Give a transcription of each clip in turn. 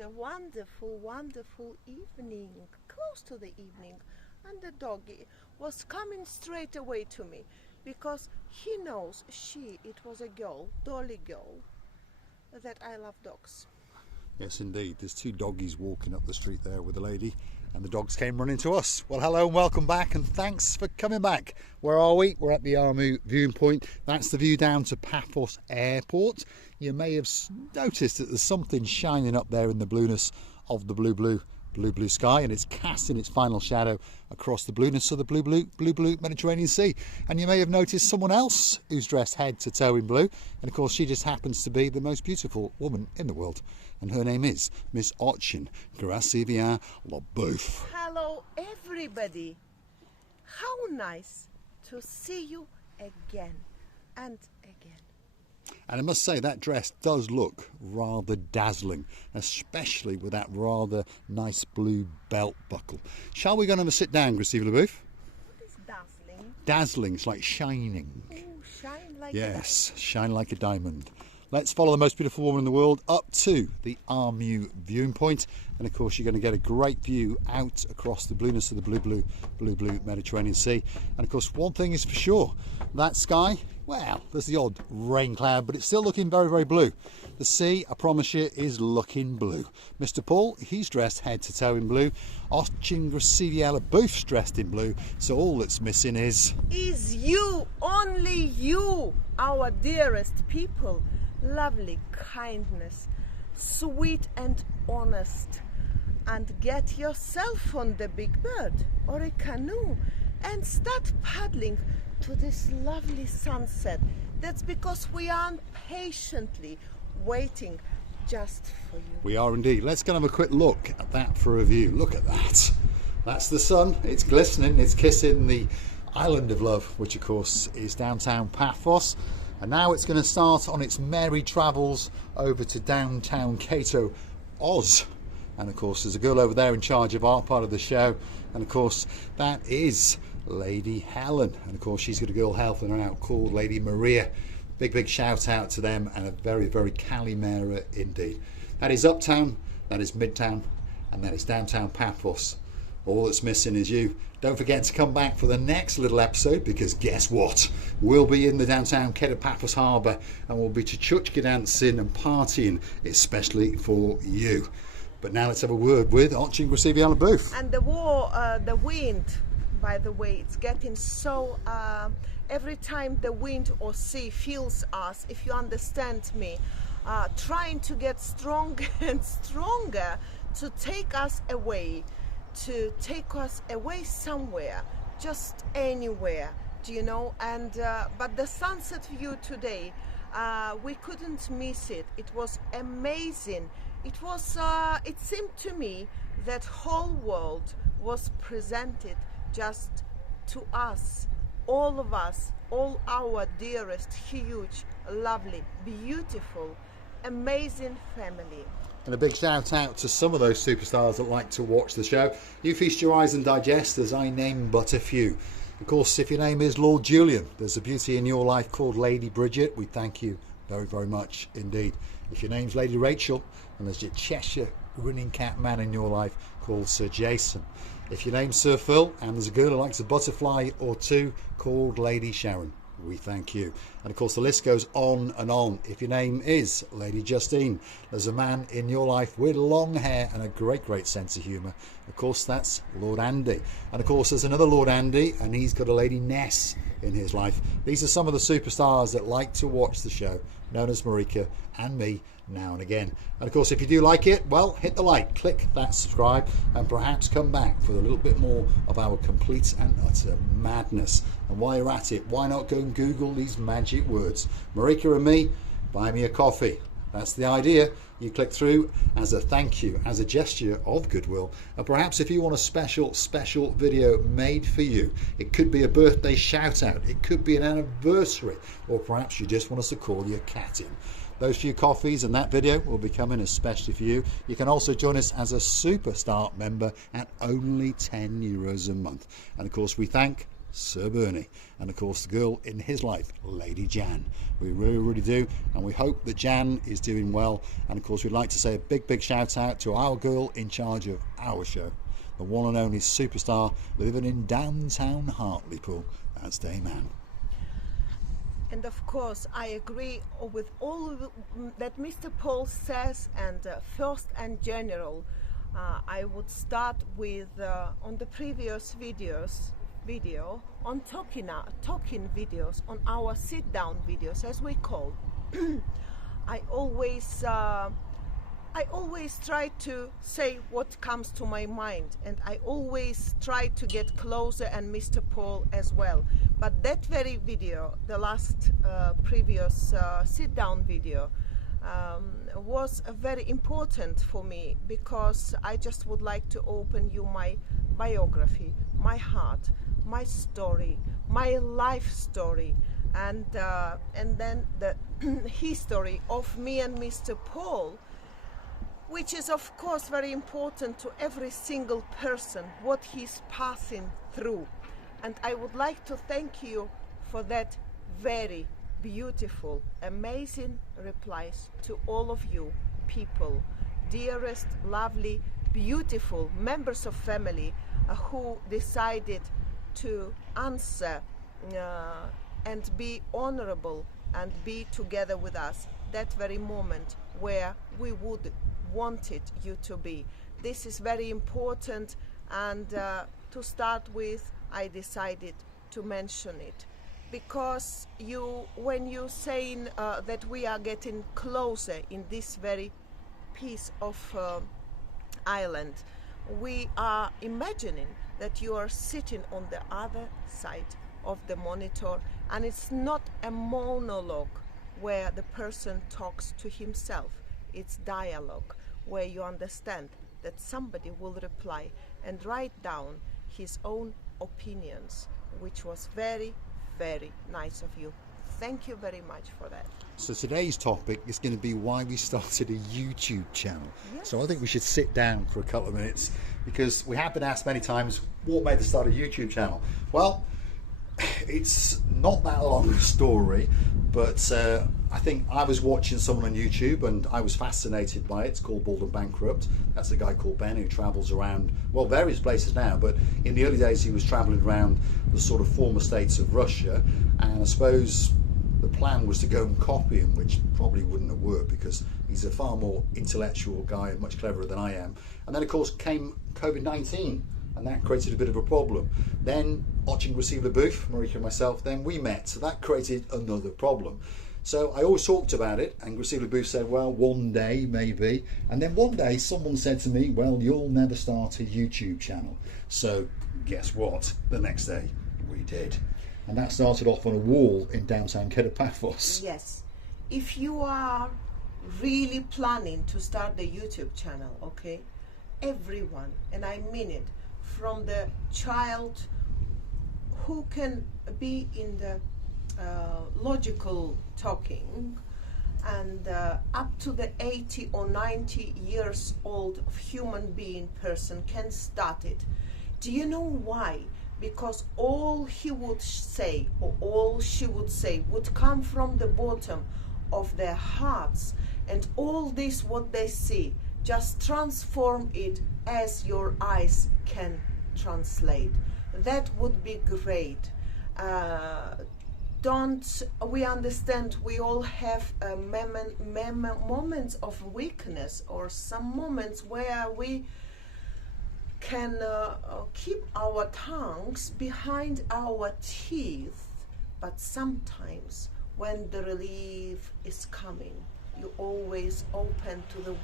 a wonderful, wonderful evening, close to the evening, and the doggy was coming straight away to me because he knows it was a girl, dolly girl, that I love dogs. Yes, indeed. There's two doggies walking up the street there with a lady, and the dogs came running to us. Well, hello and welcome back, and thanks for coming back. Where are we? We're at the Armou viewing point. That's the view down to Paphos Airport. You may have noticed that there's something shining up there in the blueness of the blue sky, and it's casting its final shadow across the blueness of the blue Mediterranean Sea. And you may have noticed someone else who's dressed head to toe in blue, and of course she just happens to be the most beautiful woman in the world, and her name is Miss Armou LaBouffe. Hello everybody, how nice to see you again and again. And I must say that dress does look rather dazzling, especially with that rather nice blue belt buckle. Shall we go and have a sit down, Gracie LaBouffe? What is dazzling? Dazzling, it's like shining. Oh, shine like yes, shine like a diamond. Let's follow the most beautiful woman in the world up to the Armou viewing point, and of course you're going to get a great view out across the blueness of the blue Mediterranean Sea. And of course one thing is for sure, that sky, well, there's the odd rain cloud, but it's still looking very, very blue. The sea, I promise you, is looking blue. Mr. Paul, he's dressed head to toe in blue. Armou LaBouffe's dressed in blue, so all that's missing is you, only you, our dearest people. Lovely kindness, sweet and honest, and get yourself on the big bird or a canoe and start paddling to this lovely sunset. That's because we are patiently waiting just for you. We are indeed. Let's go and have a quick look at that for a view. Look at that. That's the sun. It's glistening. It's kissing the island of love, which of course is downtown Paphos. And now it's going to start on its merry travels over to downtown Cato, Oz. And of course there's a girl over there in charge of our part of the show, and of course that is Lady Helen, and of course she's got a girl helping her out called Lady Maria. Big shout out to them, and a very, very Calimera indeed. That is uptown, that is midtown, and that is downtown Paphos. All that's missing is you. Don't forget to come back for the next little episode, because guess what? We'll be in the downtown Paphos Harbour, and we'll be chuchka dancing and partying, especially for you. But now let's have a word with Armou LaBouffe. And the wind, by the way, it's getting so, every time the wind or sea feels us, if you understand me, trying to get stronger and stronger to take us away somewhere, just anywhere, do you know? And but the sunset view today, we couldn't miss it. It was amazing. It was it seemed to me that whole world was presented just to us, all of us, all our dearest, huge, lovely, beautiful, amazing family. And a big shout out to some of those superstars that like to watch the show. You feast your eyes and digest, as I name but a few. Of course, if your name is Lord Julian, there's a beauty in your life called Lady Bridget. We thank you very, very much indeed. If your name's Lady Rachel, and there's your Cheshire grinning cat man in your life called Sir Jason. If your name's Sir Phil, and there's a girl who likes a butterfly or two called Lady Sharon, we thank you. And of course the list goes on and on. If your name is Lady Justine, there's a man in your life with long hair and a great sense of humour. Of course that's Lord Andy. And of course there's another Lord Andy, and he's got a Lady Ness in his life. These are some of the superstars that like to watch the show, known as Marika and me, now and again. And of course if you do like it, well, hit the like, click that subscribe, and perhaps come back for a little bit more of our complete and utter madness. And while you're at it, why not go and Google these magic words, Marika and me, buy me a coffee. That's the idea. You click through as a thank you, as a gesture of goodwill, and perhaps if you want a special video made for you, it could be a birthday shout out, it could be an anniversary, or perhaps you just want us to call your cat in. Those few coffees and that video will be coming especially for you. You can also join us as a Superstar member at only €10 a month. And of course we thank Sir Bernie, and of course the girl in his life, Lady Jan. We really do, and we hope that Jan is doing well. And of course we'd like to say a big shout out to our girl in charge of our show, the one and only superstar living in downtown Hartlepool. That's Dame Anne. And of course, I agree with all that Mr. Paul says. And first and general, I would start with on the previous video on talking videos, on our sit-down videos, as we call. I always try to say what comes to my mind, and I always try to get closer, and Mr. Paul as well. But that very video, the last previous sit-down video, was very important for me, because I just would like to open you my biography, my heart, my story, my life story, and then the history of me and Mr. Paul, which is of course very important to every single person, what he's passing through. And I would like to thank you for that very beautiful, amazing replies to all of you people, dearest, lovely, beautiful members of family who decided to answer and be honorable and be together with us that very moment where we would wanted you to be. This is very important, and to start with, I decided to mention it because when you're saying that we are getting closer in this very piece of island, we are imagining that you are sitting on the other side of the monitor, and it's not a monologue where the person talks to himself. It's dialogue where you understand that somebody will reply and write down his own opinions, which was very, very nice of you. Thank you very much for that. So today's topic is going to be why we started a YouTube channel. Yes. So I think we should sit down for a couple of minutes, because we have been asked many times, what made us start a YouTube channel? Well, it's not that long a story, but I think I was watching someone on YouTube and I was fascinated by it. It's called Bald and Bankrupt. That's a guy called Ben who travels around, well, various places now, but in the early days he was traveling around the sort of former states of Russia, and I suppose the plan was to go and copy him, which probably wouldn't have worked because he's a far more intellectual guy and much cleverer than I am. And then of course came COVID-19, and that created a bit of a problem. Then watching Receive the Booth, Marika and myself, then we met, so that created another problem. So I always talked about it, and Receive the Booth said, well, one day maybe. And then one day someone said to me, well, you'll never start a YouTube channel. So guess what? The next day we did. And that started off on a wall in downtown Paphos. Yes. If you are really planning to start the YouTube channel, okay, everyone, and I mean it, from the child who can be in the logical talking and up to the 80 or 90 years old of human being person can start it. Do you know why? Because all he would say or all she would say would come from the bottom of their hearts, and all this what they see, just transform it as your eyes can translate. That would be great. We understand we all have moments of weakness, or some moments where we can keep our tongues behind our teeth, but sometimes when the relief is coming, you always open to the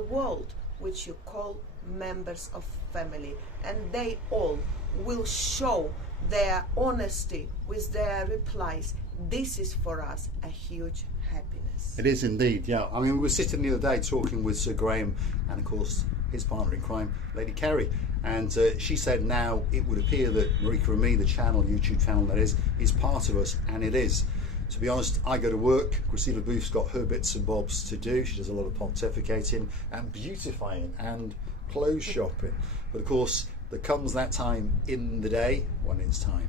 world which you call members of family, and they all will show their honesty with their replies. This is for us a huge happiness. It is indeed, yeah. I mean, we were sitting the other day talking with Sir Graham and of course his partner in crime, Lady Kerry, and she said now it would appear that Marika Me, the channel, YouTube channel that is part of us, and it is. To be honest, I go to work, Christina Booth's got her bits and bobs to do. She does a lot of pontificating and beautifying and clothes shopping. But of course, There comes that time in the day when it's time,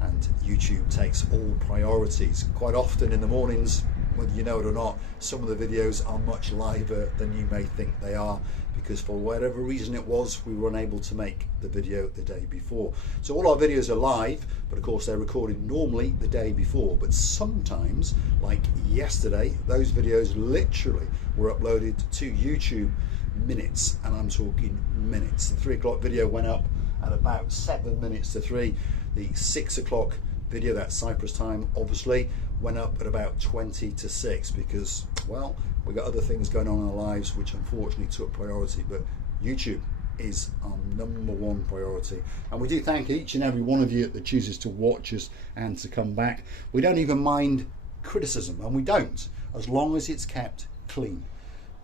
and YouTube takes all priorities. Quite often in the mornings, whether you know it or not, some of the videos are much liver than you may think they are, because for whatever reason it was, we were unable to make the video the day before. So all our videos are live, but of course they're recorded normally the day before. But sometimes, like yesterday, those videos literally were uploaded to YouTube minutes, and I'm talking minutes. The 3 o'clock video went up at about 7 minutes to 3. The 6 o'clock video, that's Cyprus time, obviously went up at about 20 to 6 because, well, we got other things going on in our lives which unfortunately took priority. But YouTube is our #1 priority, and we do thank each and every one of you that chooses to watch us and to come back. We don't even mind criticism, and we don't, as long as it's kept clean.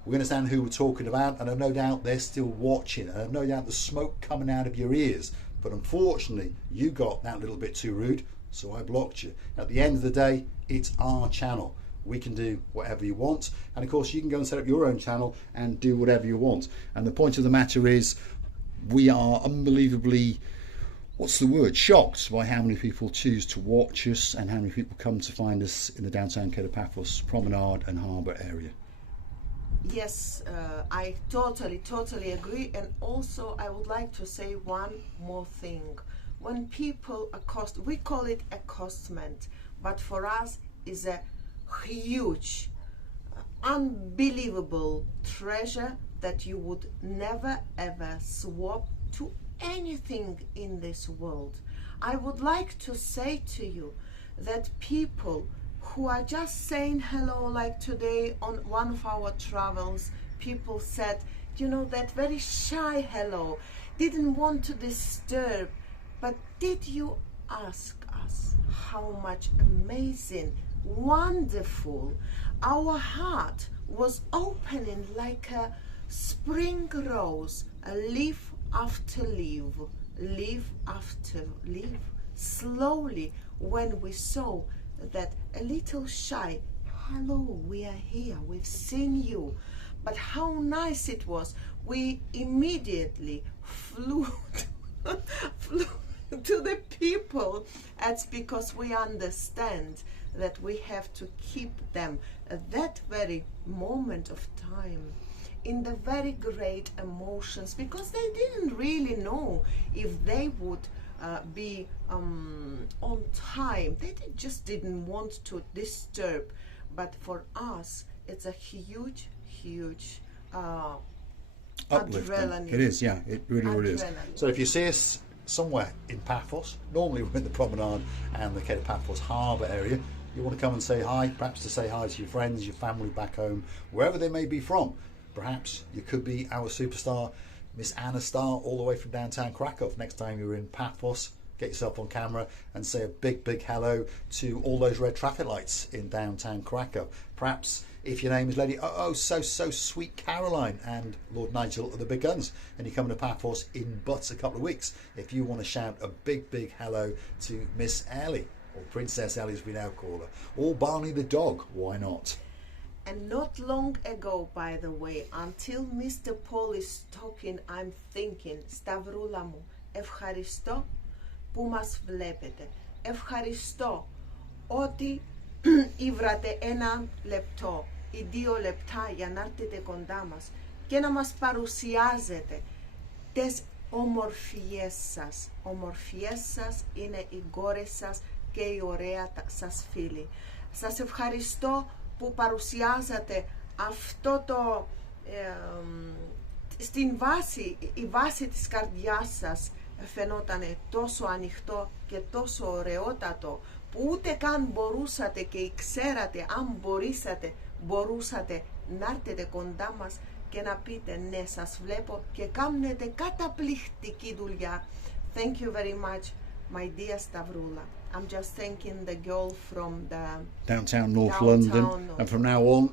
We understand who we're talking about, and I've no doubt they're still watching, and I've no doubt the smoke coming out of your ears. But unfortunately, you got that little bit too rude, so I blocked you. At the end of the day, it's our channel. We can do whatever you want, and of course you can go and set up your own channel and do whatever you want. And the point of the matter is, we are unbelievably, what's the word, shocked by how many people choose to watch us and how many people come to find us in the downtown Paphos promenade and harbour area. Yes, I totally agree. And also I would like to say one more thing. When people accost, we call it accostement, but for us is a huge, unbelievable treasure that you would never ever swap to anything in this world. I would like to say to you that people who are just saying hello, like today on one of our travels, people said, you know, that very shy hello, didn't want to disturb, but did you ask us how much amazing, wonderful, our heart was opening like a spring rose, a leaf after leaf, leaf after leaf, slowly, when we saw that a little shy, hello, we are here, we've seen you. But how nice it was. We immediately flew to the people. That's because we understand that we have to keep them at that very moment of time in the very great emotions, because they didn't really know if they would be on time. They just didn't want to disturb. But for us, it's a huge adrenaline. It is, yeah, it really is. So if you see us somewhere in Paphos, normally we're in the promenade and the Paphos harbour area, you want to come and say hi, perhaps to say hi to your friends, your family back home, wherever they may be from. Perhaps you could be our superstar Miss Anna Star, all the way from downtown Krakow. Next time you're in Paphos, get yourself on camera and say a big hello to all those red traffic lights in downtown Krakow. Perhaps if your name is Lady so Sweet Caroline and Lord Nigel of the Big Guns, and you're coming to Paphos in but a couple of weeks, if you want to shout a big hello to Miss Ellie, or Princess Ellie as we now call her, or Barney the dog, why not? And not long ago, by the way, until Mr. Paul is talking, I'm thinking, Stavroula μου, ευχαριστώ που μας βλέπετε. Ευχαριστώ ότι ήβρατε ένα λεπτό ή 2 λεπτά για να έρθετε κοντά μας και να μας παρουσιάζετε τις ομορφιές σας. Ομορφιές σας είναι οι κόρες σας και οι ωραία σας φίλοι. Σας ευχαριστώ που παρουσιάζατε αυτό το στην βάση, η βάση της καρδιάς σας φαινόταν τόσο ανοιχτό και τόσο ωραιότατο που ούτε καν μπορούσατε και ξέρατε αν μπορούσατε να έρθετε κοντά μας και να πείτε ναι, σας βλέπω και κάνετε καταπληκτική δουλειά. Thank you very much, my dear Stavroula. I'm just thanking the girl from the downtown North London, and from now on,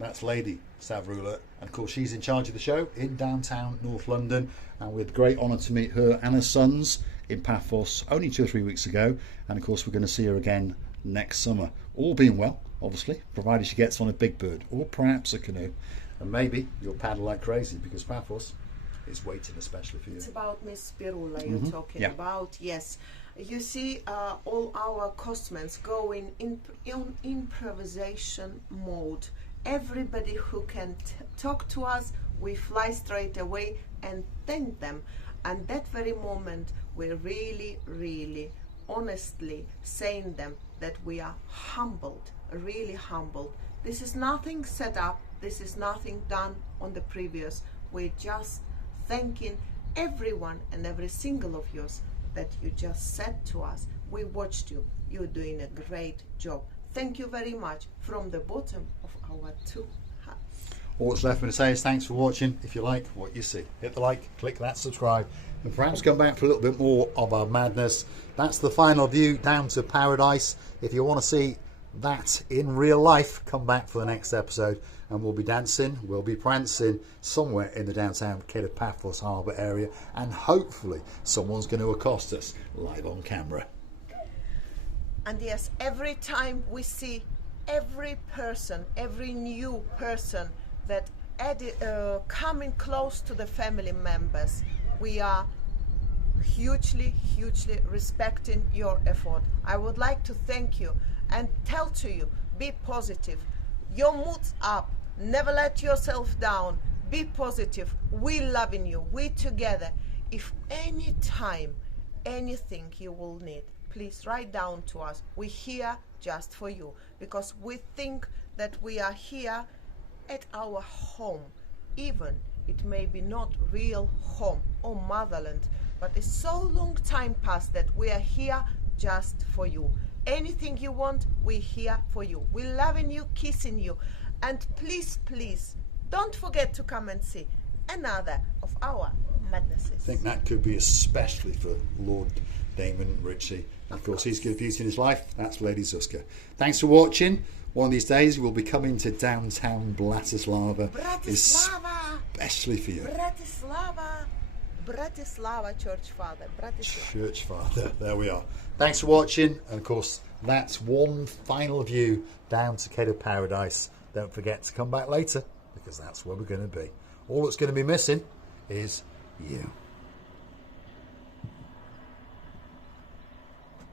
that's Lady Stavroula, and of course she's in charge of the show in downtown North London, and with great honour to meet her and her sons in Paphos only 2 or 3 weeks ago, and of course we're going to see her again next summer, all being well, obviously, provided she gets on a big bird or perhaps a canoe, and maybe you'll paddle like crazy, because Paphos is waiting especially for you. It's about Miss Pirula you're talking about, yes. You see, all our customers go in improvisation mode. Everybody who can talk to us, we fly straight away and thank them. And that very moment, we're really, really honestly saying them that we are humbled, really humbled. This is nothing set up, this is nothing done on the previous. We're just thanking everyone and every single of yours that you just said to us, we watched you, you're doing a great job. Thank you very much from the bottom of our two hearts. All that's left for me to say is thanks for watching. If you like what you see, hit the like, click that subscribe, and perhaps come back for a little bit more of our madness. That's the final view down to paradise. If you want to see that in real life, come back for the next episode, and we'll be dancing, we'll be prancing somewhere in the downtown Cape of Paphos harbour area, and hopefully someone's going to accost us live on camera. And yes, every time we see every person, every new person that coming close to the family members, we are hugely respecting your effort. I would like to thank you and tell to you, be positive. Your mood's up. Never let yourself down. Be positive. We loving you. We together. If any time, anything you will need, please write down to us. We're here just for you, because we think that we are here at our home. Even it may be not real home or motherland, but it's so long time past that we are here just for you. Anything you want, we're here for you. We're loving you, kissing you. And please, don't forget to come and see another of our madnesses. I think that could be especially for Lord Damon Ritchie. And of course, he's got a beauty in his life. That's Lady Zuzka. Thanks for watching. One of these days, we'll be coming to downtown Bratislava. Especially for you. Bratislava, Church Father. Bratislava. Church Father. There we are. Thanks for watching. And of course, that's one final view down to Cape of Paradise. Don't forget to come back later, because that's where we're going to be. All that's going to be missing is you.